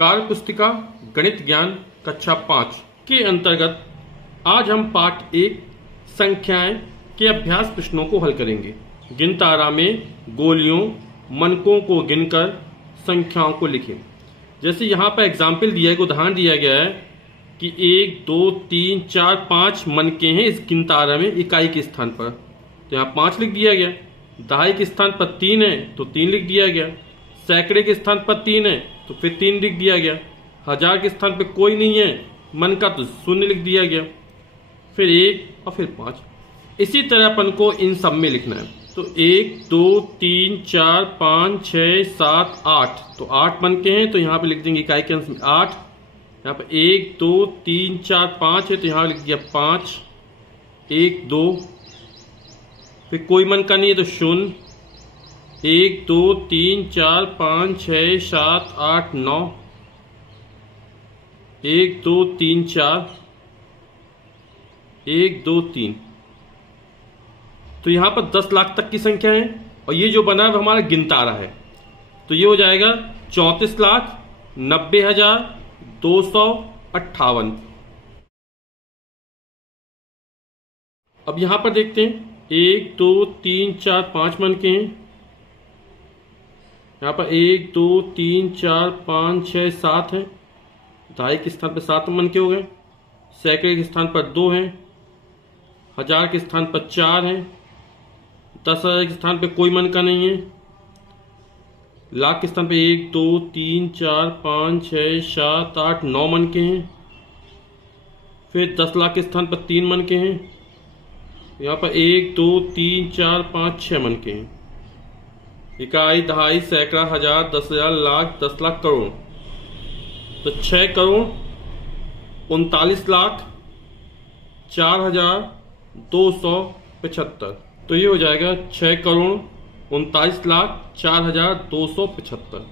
कार्य पुस्तिका गणित ज्ञान कक्षा 5 के अंतर्गत आज हम पाठ 1 संख्याएं के अभ्यास प्रश्नों को हल करेंगे। गिनतारा में गोलियों मनकों को गिनकर संख्याओं को लिखें। जैसे यहाँ पर एग्जाम्पल दिया है, उदाहरण दिया गया है कि 1 2 3 4 5 मनके हैं इस गिनतारा में इकाई के स्थान पर, तो यहाँ 5 लिख दिया गया। दहाई के स्थान पर 3 है तो 3 लिख दिया गया। सैकड़े के स्थान पर 3 है तो फिर 3 लिख दिया गया। हजार के स्थान पर कोई नहीं है मन का तो 0 लिख दिया गया, फिर 1 और फिर 5। इसी तरह अपन को इन सब में लिखना है। तो 1 2 3 4 5 6 7 8, तो 8 मनके हैं तो यहाँ पे लिख देंगे इकाई के अंश में 8। यहाँ पे 1 2 3 4 5 है तो यहाँ लिख दिया 5 1 2, फिर कोई मन का नहीं है तो 0 1 2 3 4 5 6 7 8 9 1 2 3 4 1 2 3। तो यहां पर 10 लाख तक की संख्या है और ये जो बना है वो हमारा गिनतारा है, तो ये हो जाएगा 34,90,258। अब यहां पर देखते हैं 1 2 3 4 5 मन के हैं। यहाँ पर 1 2 3 4 5 6 7 है। दहाई के स्थान पर 7 मन के हो गए। सैकड़े के स्थान पर 2 हैं। हजार के स्थान पर 4 हैं। 10,000 के स्थान पर कोई मन का नहीं है। लाख के स्थान पर 1 2 3 4 5 6 7 8 9 मन के हैं। फिर 10 लाख के स्थान पर 3 मन के हैं। यहाँ पर 1 2 3 4 5 6 मन के हैं। इकाई दहाई सैकड़ा हजार 10,000 लाख 10 लाख करोड़, तो 6,39,04,275। तो ये हो जाएगा 6,39,04,275।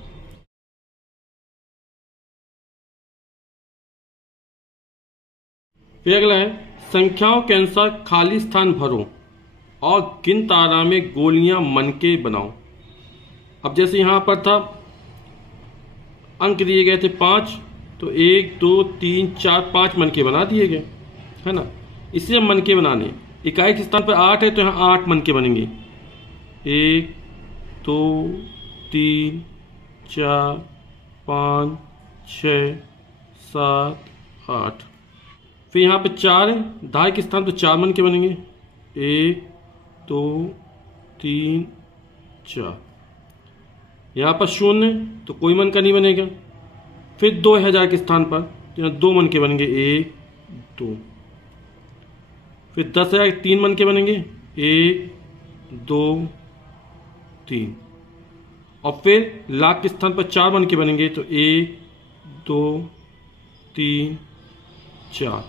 फिर अगला है संख्याओं के अनुसार खाली स्थान भरो और गिनतारा में गोलियां मनके बनाओ। अब जैसे यहां पर था अंक दिए गए थे 5, तो 1 2 3 4 5 मनके बना दिए गए, है ना। इसलिए मनके बनाने, इकाई के स्थान पर 8 है तो यहां 8 मनके बनेंगे। 1 2 3 4 5 6 7 8। फिर यहां पे 4 है, दहाई के स्थान पर 4 मनके बनेंगे। 1 2 3 4। यहाँ पर 0 तो कोई मन का नहीं बनेगा। फिर 2,000 के स्थान पर तो यहाँ 2 मन के बनेंगे। 1 2। फिर 10,000 3 मन के बनेंगे। 1 2 3। और फिर लाख के स्थान पर 4 मन के बनेंगे तो 1 2 3 4।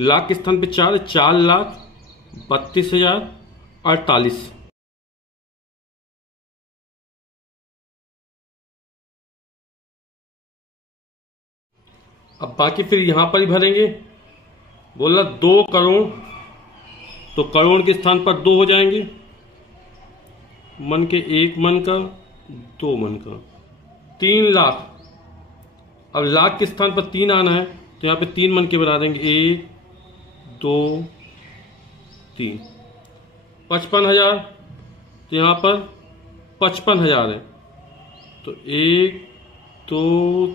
लाख के स्थान पर 4 4,32,048। अब बाकी फिर यहां पर ही भरेंगे। बोला 2 करोड़, तो करोड़ के स्थान पर 2 हो जाएंगे। मन के 1 मन का 2 मन का। 3 लाख, अब लाख के स्थान पर 3 आना है तो यहां पे 3 मन के बना देंगे। 1 2 3। 55,000, तो यहां पर 55,000 है तो 1 2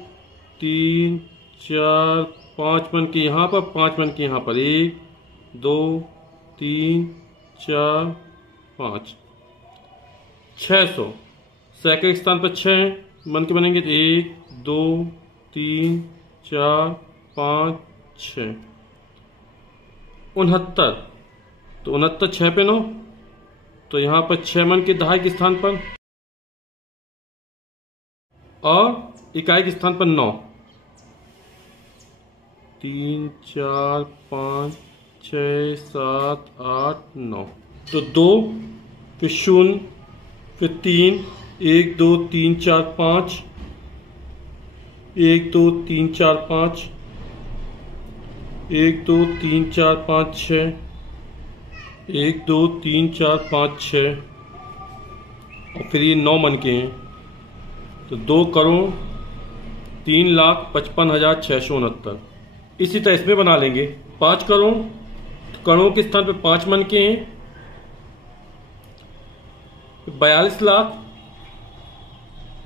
3 4 5 मन के यहाँ पर, 5 मन के यहाँ पर। 1 2 3 4 5। 600, सैकड़े के स्थान पर 6 मन के बनेंगे तो 1 2 3 4 5 6। 69, तो 69 6 पे 9, तो यहाँ पर 6 मन के दहाई के स्थान पर और इकाई के स्थान पर 9। 3 4 5 6 7 8 9, तो 2, फिर 0, फिर 3 1 2 3 4 5 1 2 3 4 5 1 2 3 4 5 6 1 2 3 4 5 6। और फिर ये 9 मन के हैं तो 2 करोड़ 3,55,669। इसी तरह इसमें बना लेंगे 5 करोड़, करोड़ के स्थान पे 5 मन के हैं, 42 लाख,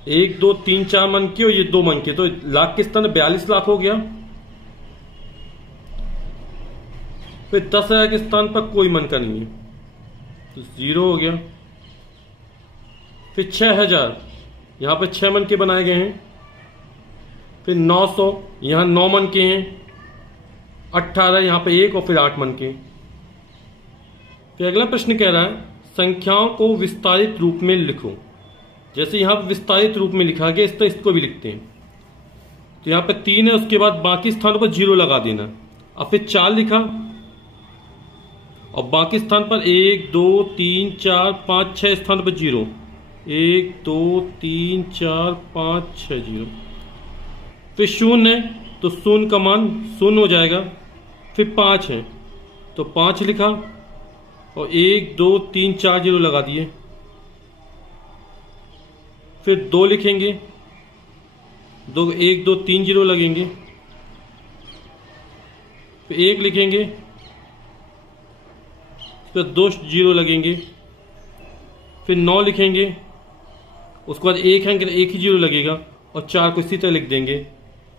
1 2 3 4 मन के और ये 2 मन के, तो लाख के स्थान पे 42 लाख हो गया। फिर 10,000 के स्थान पर कोई मन का नहीं है तो 0 हो गया। फिर 6,000, यहां पे 6 मन के बनाए गए हैं। फिर 900, यहां 9 मन के हैं, 18 यहां पे 1 और फिर 8 मन के। फिर अगला प्रश्न कह रहा है संख्याओं को विस्तारित रूप में लिखो। जैसे यहां पर विस्तारित रूप में लिखा गया, इस तरह इसको भी लिखते हैं। तो यहां पे 3 है, उसके बाद बाकी स्थानों पर 0 लगा देना। अब फिर 4 लिखा और बाकी स्थान पर 1 2 3 4 5 6 स्थान पर 0, 1 2 3 4 5 6 0। फिर 0 है तो 0 का मान 0 हो जाएगा। फिर 5 है तो 5 लिखा और 1 2 3 4 0 लगा दिए। फिर 2 लिखेंगे, 1 2 3 0 लगेंगे। फिर 1 लिखेंगे, फिर 2 0 लगेंगे। फिर 9 लिखेंगे, उसके बाद 1 है, 1 ही 0 लगेगा और 4 को इसी तरह लिख देंगे।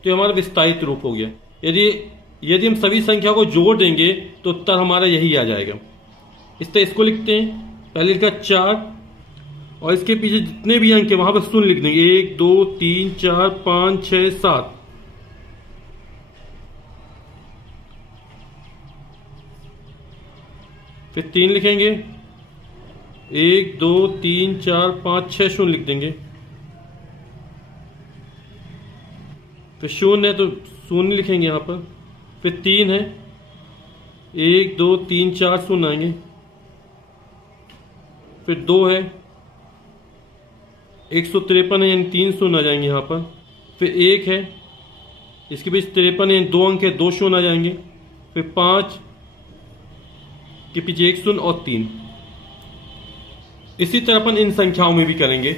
तो हमारा विस्तारित रूप हो गया। यदि हम सभी संख्या को जोड़ देंगे तो उत्तर हमारा यही आ जाएगा। इस तरह इसको लिखते हैं। पहले लिखा 4 और इसके पीछे जितने भी अंक है वहां पर 0 लिख देंगे, 1 2 3 4 5 6 7। फिर 3 लिखेंगे, 1 2 3 4 5 6 0 लिख देंगे। फिर 0 है तो 0 लिखेंगे यहां पर। फिर 3 है, 1 2 3 4 0 आएंगे। फिर 2 है, 153 है यानी 3 0 आ जाएंगे यहां पर। फिर 1 है, इसके बीच 53 है, 2 अंक है, 2 0 आ जाएंगे। फिर 5 के पीछे 1 0 और 3। इसी तरह अपन इन संख्याओं में भी करेंगे।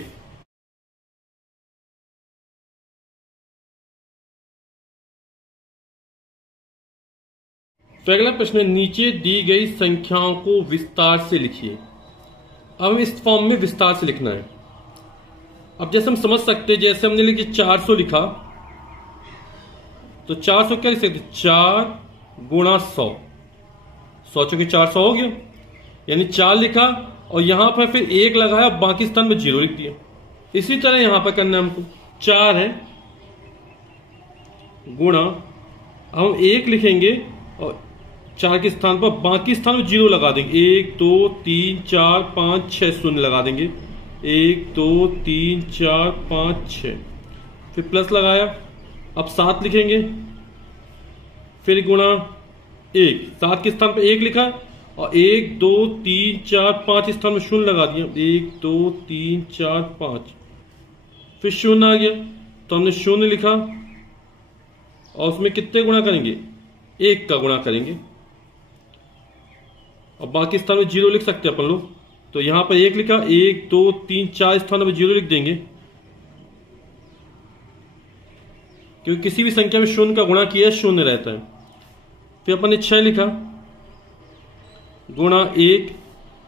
तो अगला प्रश्न है नीचे दी गई संख्याओं को विस्तार से लिखिए। अब इस फॉर्म में विस्तार से लिखना है। अब जैसे हम समझ सकते हैं, जैसे हमने लिखी 400 लिखा तो 400 क्या लिख सकते, 4 गुणा 100, 100 चौके 400 हो गया। यानी 4 लिखा और यहां पर फिर 1 लगाया, बाकी स्थान में 0 लिख दिया। इसी तरह यहां पर करना है हमको, 4 है गुणा, हम 1 लिखेंगे और 4 के स्थान पर बाकी स्थान में 0 लगा देंगे, 1 2 3 4 5 6 0 लगा देंगे, 1 2 3 4 5 6। फिर प्लस लगाया। अब 7 लिखेंगे, फिर गुणा 1, 7 के स्थान पर 1 लिखा और 1 2 3 4 5 स्थान में 0 लगा दिया, 1 2 3 4 5। फिर 0 आ गया तो हमने 0 लिखा और उसमें कितने गुणा करेंगे, 1 का गुणा करेंगे और बाकी स्थान में 0 लिख सकते हैं अपन लोग। तो यहां पर 1 लिखा, 1 2 3 4 स्थानों में 0 लिख देंगे, क्योंकि किसी भी संख्या में 0 का गुणा किया 0 रहता है। फिर अपन ने 6 लिखा गुणा 1,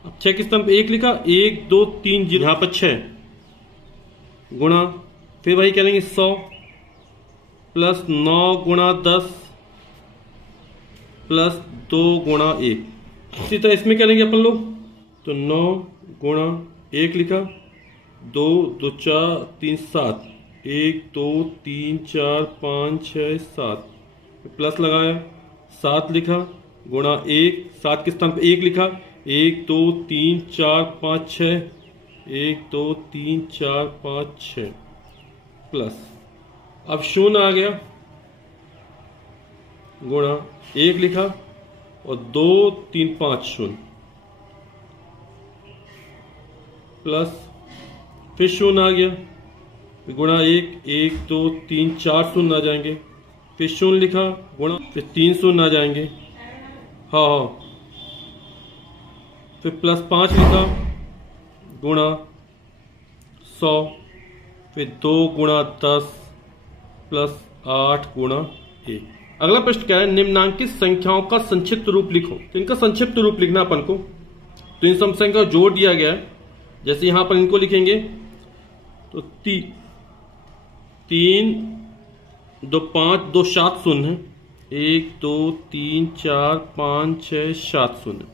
अब 6 के स्थान पर 1 लिखा, 1 2 3 0, यहां पर 6 गुणा, फिर वही करेंगे 100 प्लस 9 गुणा 10 प्लस 2 गुणा 1। इसी तरह इसमें करेंगे अपन लोग। तो 9 गुणा 1 लिखा, 2 2 4 3 7, 1 2 3 4 5 6 7, प्लस लगाया, 7 लिखा गुणा 1, 7 के स्थान पर 1 लिखा, 1 2 3 4 5 6, 1 2 3 4 5 6 प्लस, अब 0 आ गया गुणा 1 लिखा और 2 3 5 0 प्लस, फिर 0 आ गया गुणा 1, 1 2 3 4 0 आ जाएंगे। फिर 0 लिखा गुणा, फिर 3 0 आ जाएंगे, हाँ, फिर प्लस 5 लिखा गुणा 100, फिर 2 गुणा 10 प्लस 8 गुणा 1। अगला प्रश्न क्या है, निम्नांकित संख्याओं का संक्षिप्त रूप लिखो। तो इनका संक्षिप्त रूप लिखना अपन को, तो इन सब संख्या जोड़ दिया गया है। जैसे यहां पर इनको लिखेंगे तो 3 2 5 2 7 शून्य, 1 2 3 4 5 6 7 शून्य,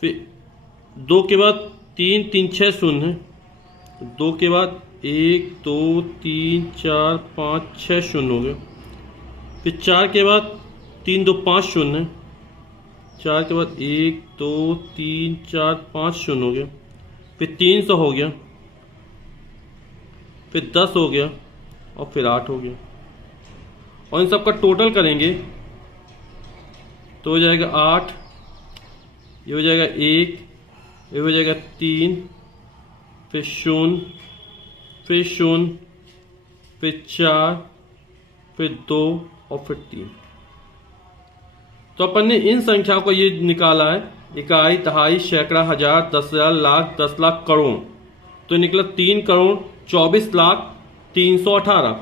फिर 2 के बाद 3 3 6 शून्य, 2 के बाद 1 2 3 4 5 6 शून्य हो गए, फिर 4 के बाद 3 2 5 शून्य, 4 के बाद 1 2 3 4 5 शून्य हो गया, फिर 300 हो गया, फिर 10 हो गया और फिर 8 हो गया। और इन सब का टोटल करेंगे तो हो जाएगा 8, ये हो जाएगा 1, ये हो जाएगा 3, फिर 0, फिर 0, फिर 4, फिर 2 और फिर 3। तो अपन ने इन संख्याओं को ये निकाला है, इकाई, दहाई, सैकड़ा, हजार, 10,000, लाख, 10 लाख, करोड़। तो निकला 3 करोड़ 24 लाख 318।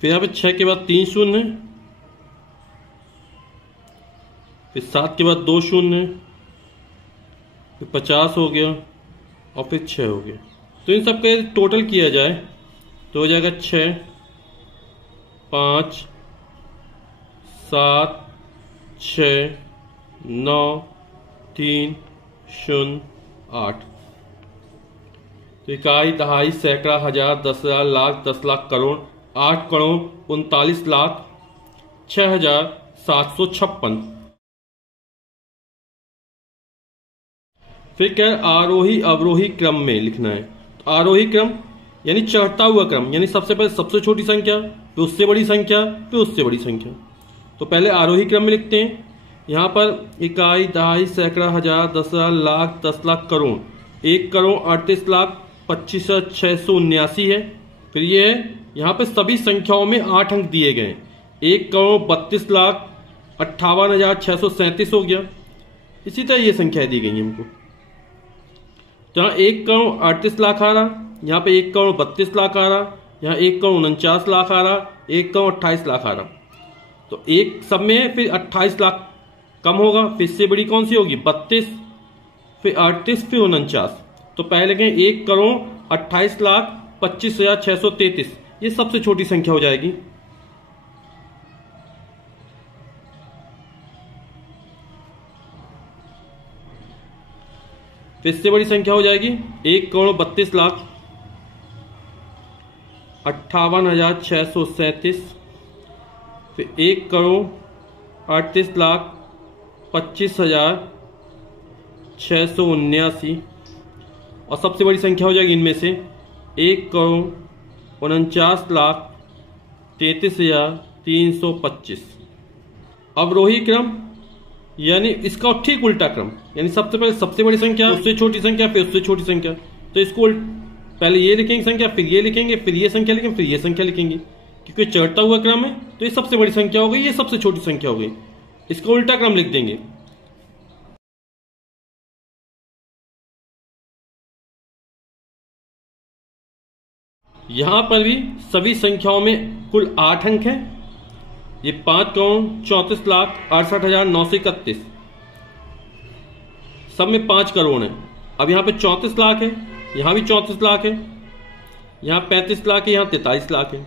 फिर यहाँ पे 6 के बाद 3 शून्य, फिर 7 के बाद 2 शून्य, फिर 50 हो गया और फिर 6 हो गया। तो इन सब का टोटल किया जाए तो हो जाएगा 6 5 7 6 9 3 0 8। तो इकाई, दहाई, सैकड़ा, हजार, 10,000, लाख, 10 लाख, करोड़, 8 करोड़ 39 लाख 6,756। फिर क्या है, आरोही अवरोही क्रम में लिखना है। तो आरोही क्रम यानी चढ़ता हुआ क्रम, यानी सबसे पहले सबसे छोटी संख्या, फिर उससे बड़ी संख्या, फिर उससे बड़ी संख्या। तो पहले आरोही क्रम में लिखते हैं। यहां पर इकाई, दहाई, सैकड़ा, हजार, 10,000, लाख, 10 लाख, करोड़, 1 करोड़ 38 लाख 25,679 है। फिर ये यहाँ पे सभी संख्याओं में 8 अंक दिए गए, 1 करोड़ 32 लाख 58,637 हो गया। इसी तरह ये संख्याएं दी गई हमको। जहां 1 करोड़ 38 लाख आ रहा, यहाँ पे 1 करोड़ 32 लाख आ रहा, यहाँ 1 करोड़ 49 लाख आ रहा, 1 करोड़ 28 लाख आ रहा। तो एक सब में फिर 28 लाख कम होगा, फिर से बड़ी कौन सी होगी, 32, फिर 38, फिर 49। तो पहले के 1 करोड़ 28 लाख 25,633, ये सबसे छोटी संख्या हो जाएगी। फिर से बड़ी संख्या हो जाएगी 1 करोड़ 32 लाख 58,637, फिर 1 करोड़ 38 लाख 25,679, और सबसे बड़ी संख्या हो जाएगी इनमें से 1 करोड़ 49 लाख 33,325। अवरोही क्रम यानी इसका ठीक उल्टा क्रम, यानी सबसे पहले सबसे बड़ी संख्या, उससे छोटी संख्या, फिर उससे छोटी संख्या। तो इसको पहले ये लिखेंगे संख्या, फिर ये लिखेंगे, फिर ये संख्या लिखेंगे, फिर ये संख्या लिखेंगे, क्योंकि चढ़ता हुआ क्रम है। तो ये सबसे बड़ी संख्या हो गई, ये सबसे छोटी संख्या हो गई। इसका उल्टा क्रम लिख देंगे। यहां पर भी सभी संख्याओं में कुल 8 अंक हैं। ये 5 करोड़ 34 लाख 68,931, सब में 5 करोड़ है। अब यहाँ पे 34 लाख है, यहाँ भी 34 लाख है, यहाँ 35 लाख है, यहाँ 43 लाख है।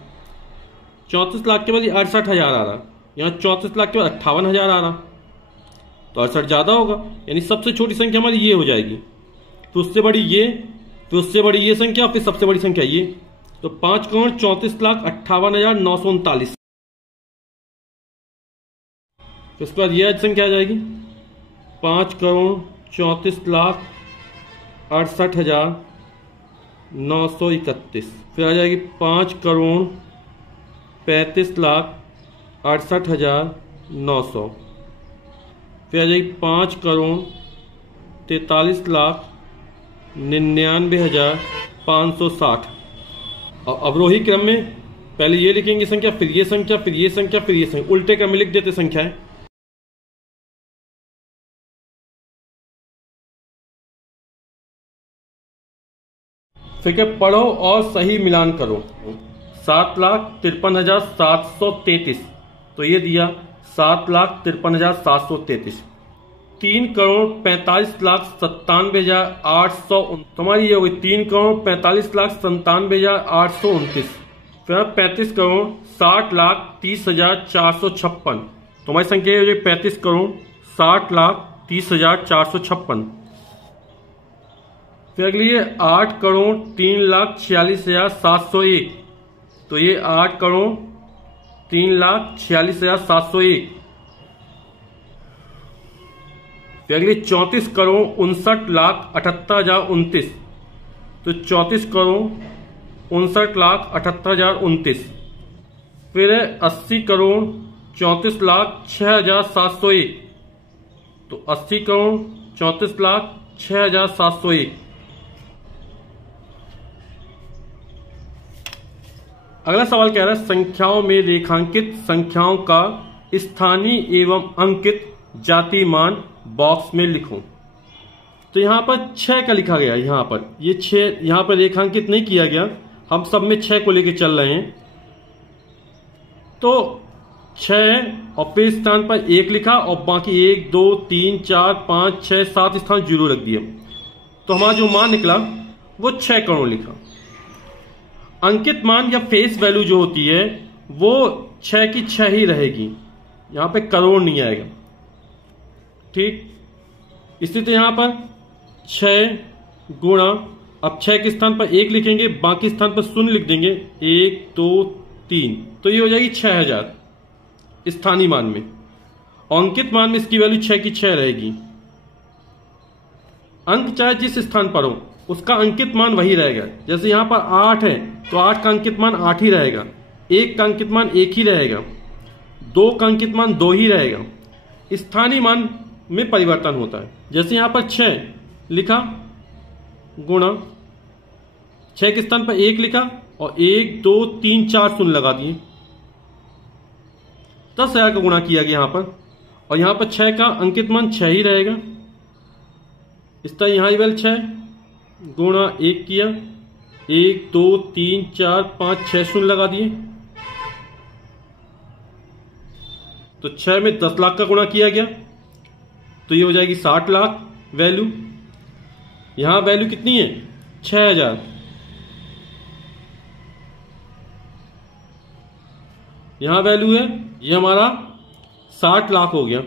34 लाख के बाद ये 68,000 आ रहा, यहाँ 34 लाख के बाद 58,000 आ रहा, तो 68 ज्यादा होगा, यानी सबसे छोटी संख्या हमारी ये हो जाएगी। फिर उससे बड़ी ये, फिर उससे बड़ी ये संख्या, फिर सबसे बड़ी संख्या ये। तो 5 करोड़ 34 लाख 58,939। उसके बाद ये संख्या आ जाएगी 5 करोड़ 34 लाख 68,931। फिर आ जाएगी 5 करोड़ 35 लाख 68,900। फिर आ जाएगी 5 करोड़ 43 लाख 99,560। और अवरोही क्रम में पहले ये लिखेंगे संख्या, फिर ये संख्या, फिर ये संख्या, फिर ये संख्या, उल्टे क्रम में लिख देते संख्याएं। ठीक है, पढ़ो और सही मिलान करो। 7,53,733, तो ये दिया 7,53,733। 3,45,97,800, तुम्हारी ये होगी 3,45,97,829। फिर 35,60,30,456, तुम्हारी संख्या ये हो जाएगी 35,60,30,456। फिर अगली है 8,03,46,701, तो ये 8,03,46,701। फिर अगली 34,59,78,029, तो 34,59,78,029। फिर है 80,34,06,701, तो 80,34,06,701। अगला सवाल कह रहा है संख्याओं में रेखांकित संख्याओं का स्थानीय एवं अंकित जाति मान बॉक्स में लिखो। तो यहां पर 6 का लिखा गया, यहां पर ये 6 यहां पर रेखांकित नहीं किया गया, हम सब में 6 को लेकर चल रहे हैं। तो 6 और फिर स्थान पर 1 लिखा और बाकी 1 2 3 4 5 6 7 स्थान 0 रख दिया। तो हमारा जो मान निकला वो 6 करोड़ लिखा। अंकित मान या फेस वैल्यू जो होती है वो 6 की 6 ही रहेगी, यहां पे करोड़ नहीं आएगा। ठीक, इसलिए तो यहां पर 6 गुणा, अब 6 के स्थान पर 1 लिखेंगे, बाकी स्थान पर 0 लिख देंगे, 1 2 3, तो ये हो जाएगी 6000 स्थानीय मान में। और अंकित मान में इसकी वैल्यू 6 की 6 रहेगी। अंक चाहे जिस स्थान पर हो उसका अंकित मान वही रहेगा। जैसे यहां पर 8 है तो 8 का अंकित मान 8 ही रहेगा, 1 का अंकित मान 1 ही रहेगा, 2 का अंकित मान 2 ही रहेगा। स्थानीय मान में परिवर्तन होता है। जैसे यहां पर 6 लिखा गुणा, 6 के स्थान पर 1 लिखा और 1 2 3 4 शून्य लगा दिए, 10,000 का गुणा किया गया यहां पर। और यहां पर 6 का अंकित मान 6 ही रहेगा, इस तरह यहां वेल 6 गुणा 1 किया, 1 2 3 4 5 6 शून्य लगा दिए। तो 6 में 10 लाख का गुणा किया गया, तो ये हो जाएगी 60 लाख वैल्यू। यहां वैल्यू कितनी है 6000, यहां वैल्यू है ये हमारा 60 लाख हो गया।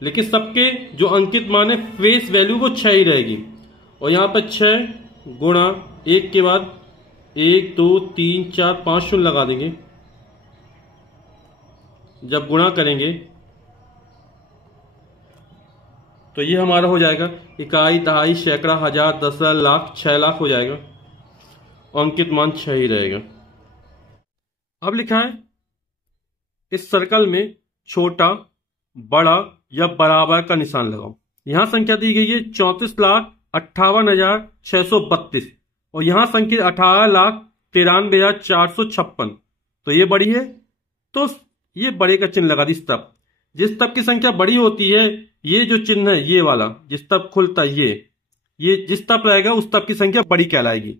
लेकिन सबके जो अंकित मान है फेस वैल्यू वो 6 ही रहेगी। और यहां पर 6 गुणा 1 के बाद 1 2 3 4 5 शून्य लगा देंगे। जब गुणा करेंगे तो ये हमारा हो जाएगा इकाई, दहाई, सैकड़ा, हजार, 10,000, लाख, 6 लाख हो जाएगा। अंकित मान 6 ही रहेगा। अब लिखा है इस सर्कल में छोटा, बड़ा या बराबर का निशान लगाओ। यहां संख्या दी गई है 34,58,632 और यहां संख्या 18,93,456। तो ये बड़ी है, तो ये बड़े का चिन्ह लगा दी। स्तंभ, जिस स्तंभ की संख्या बड़ी होती है, ये जो चिन्ह है ये वाला, जिस स्तंभ खुलता है ये जिस स्तंभ रहेगा उस स्तंभ की संख्या बड़ी कहलाएगी,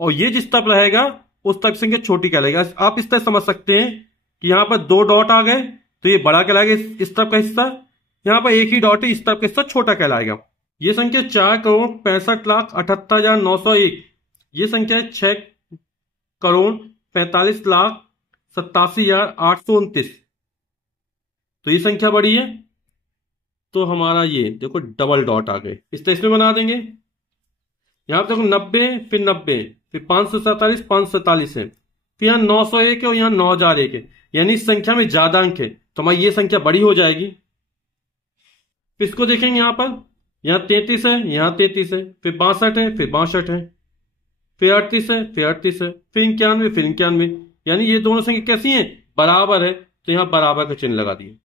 और ये जिस स्तंभ रहेगा उस स्तंभ की संख्या छोटी कहलाएगी। आप इस तरह समझ सकते हैं कि यहां पर 2 डॉट आ गए तो ये बड़ा कहलाएगा इस स्तंभ का हिस्सा, यहां पर 1 ही डॉट है, इस स्तंभ का हिस्सा छोटा कहलाएगा। ये संख्या 4,65,68,901, ये संख्या है 6,45,87,829। तो ये संख्या बड़ी है, तो हमारा ये देखो डबल डॉट आ गए, इस तरह इसमें बना देंगे। यहां पर देखो 90 फिर 90 फिर 547 547 है, फिर यहां 901 है और यहां 9001 है, यानी इस संख्या में ज्यादा अंक है, तो हमारी ये संख्या बड़ी हो जाएगी। फिर इसको देखेंगे, यहां पर यहां 33 है, यहां 33 है, फिर 62 है, फिर 62 है, फिर 38 है, फिर 38 है, फिर 91, फिर 91, यानी ये दोनों संख्या कैसी हैं, बराबर है, तो यहां बराबर का चिन्ह लगा दिए।